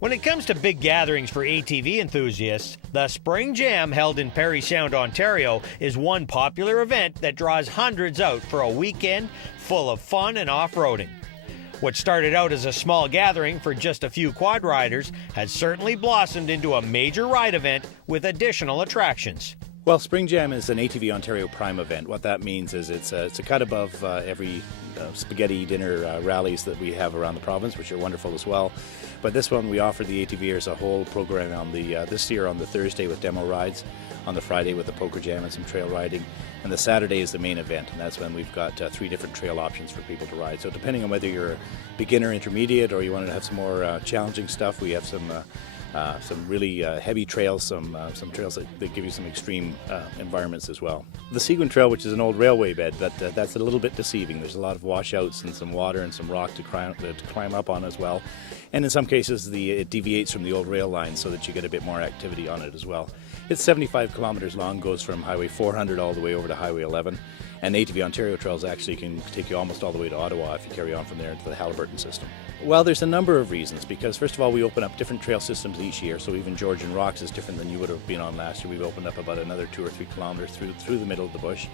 When it comes to big gatherings for ATV enthusiasts, the Spring Jam held in Parry Sound, Ontario is one popular event that draws hundreds out for a weekend full of fun and off-roading. What started out as a small gathering for just a few quad riders has certainly blossomed into a major ride event with additional attractions. Well, Spring Jam is an ATV Ontario Prime event. What that means is it's a cut above every spaghetti dinner rallies that we have around the province, which are wonderful as well. But this one, we offer the ATVers a whole program on this year on the Thursday with demo rides, on the Friday with the poker jam and some trail riding, and the Saturday is the main event, and that's when we've got 3 different trail options for people to ride. So depending on whether you're a beginner, intermediate, or you want to have some more challenging stuff, we have some really heavy trails, some trails that give you some extreme environments as well. The Seguin Trail, which is an old railway bed, but that's a little bit deceiving. There's a lot of washouts and some water and some rock to climb up on as well. And in some cases, it deviates from the old rail line so that you get a bit more activity on it as well. It's 75 kilometers long, goes from Highway 400 all the way over to Highway 11. And ATV Ontario Trails actually can take you almost all the way to Ottawa if you carry on from there into the Halliburton system. Well, there's a number of reasons, because first of all, we open up different trail systems each year. So even Georgian Rocks is different than you would have been on last year. We've opened up about another 2 or 3 kilometers through the middle of the bush.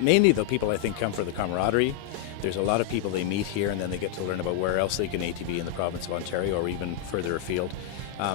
Mainly, though, people I think come for the camaraderie. There's a lot of people they meet here, and then they get to learn about where else they can ATV in the province of Ontario or even further afield.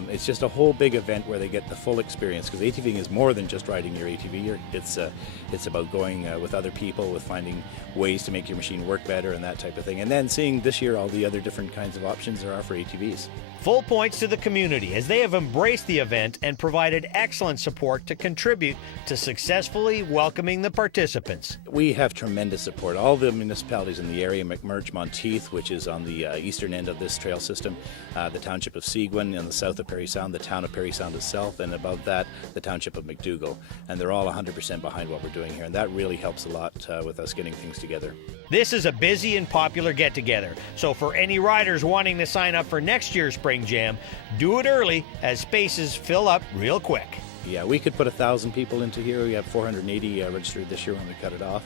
It's just a whole big event where they get the full experience, because ATVing is more than just riding your ATV. It's about going with other people, with finding ways to make your machine work better and that type of thing. And then seeing this year all the other different kinds of options there are for ATVs. Full points to the community, as they have embraced the event and provided excellent support to contribute to successfully welcoming the participants. We have tremendous support. All the municipalities in the area, McMurch, Monteith, which is on the eastern end of this trail system, the township of Seguin in the south of Parry Sound, the town of Parry Sound itself, and above that, the township of McDougall. And they're all 100% behind what we're doing here, and that really helps a lot with us getting things together. This is a busy and popular get-together, so for any riders wanting to sign up for next year's Spring Jam, do it early as spaces fill up real quick. Yeah, we could put 1,000 people into here. We have 480 registered this year when we cut it off.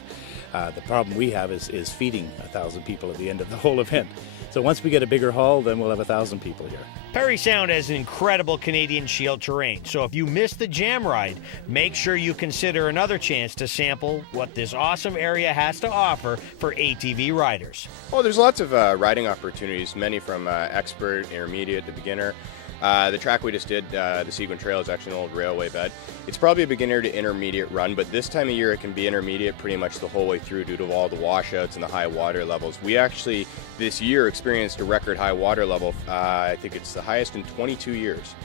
The problem we have is feeding 1,000 people at the end of the whole event. So once we get a bigger hall, then we'll have 1,000 people here. Parry Sound has incredible Canadian Shield terrain, so if you miss the jam ride, make sure you consider another chance to sample what this awesome area has to offer for ATV riders. Well, there's lots of riding opportunities, many from expert, intermediate to beginner. The track we just did, the Seguin Trail, is actually an old railway bed. It's probably a beginner to intermediate run, but this time of year it can be intermediate pretty much the whole way through due to all the washouts and the high water levels. We actually, this year, experienced a record high water level. I think it's the highest in 22 years.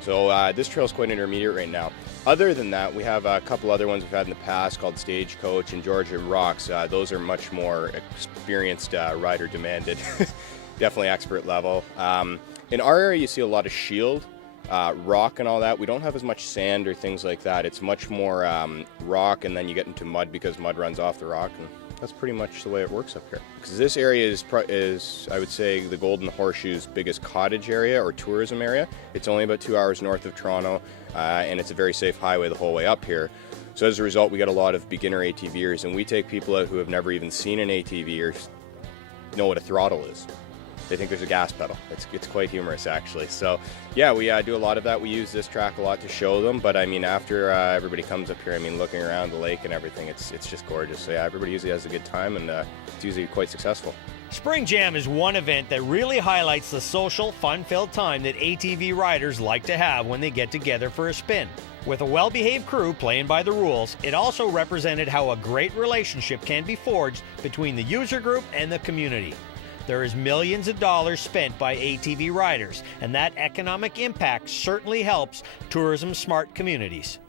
So this trail is quite intermediate right now. Other than that, we have a couple other ones we've had in the past called Stagecoach and Georgian Rocks. Those are much more experienced rider demanded, definitely expert level. In our area, you see a lot of shield, rock and all that. We don't have as much sand or things like that. It's much more rock, and then you get into mud because mud runs off the rock. And that's pretty much the way it works up here. Because this area is, I would say, the Golden Horseshoe's biggest cottage area or tourism area. It's only about 2 hours north of Toronto, and it's a very safe highway the whole way up here. So as a result, we get a lot of beginner ATVers, and we take people out who have never even seen an ATV or know what a throttle is. They think there's a gas pedal. It's quite humorous, actually. So yeah, we do a lot of that. We use this track a lot to show them, but I mean, after everybody comes up here, I mean, looking around the lake and everything, it's just gorgeous. So yeah, everybody usually has a good time, and it's usually quite successful. Spring Jam is one event that really highlights the social, fun-filled time that ATV riders like to have when they get together for a spin. With a well-behaved crew playing by the rules, it also represented how a great relationship can be forged between the user group and the community. There is millions of dollars spent by ATV riders, and that economic impact certainly helps tourism-smart communities.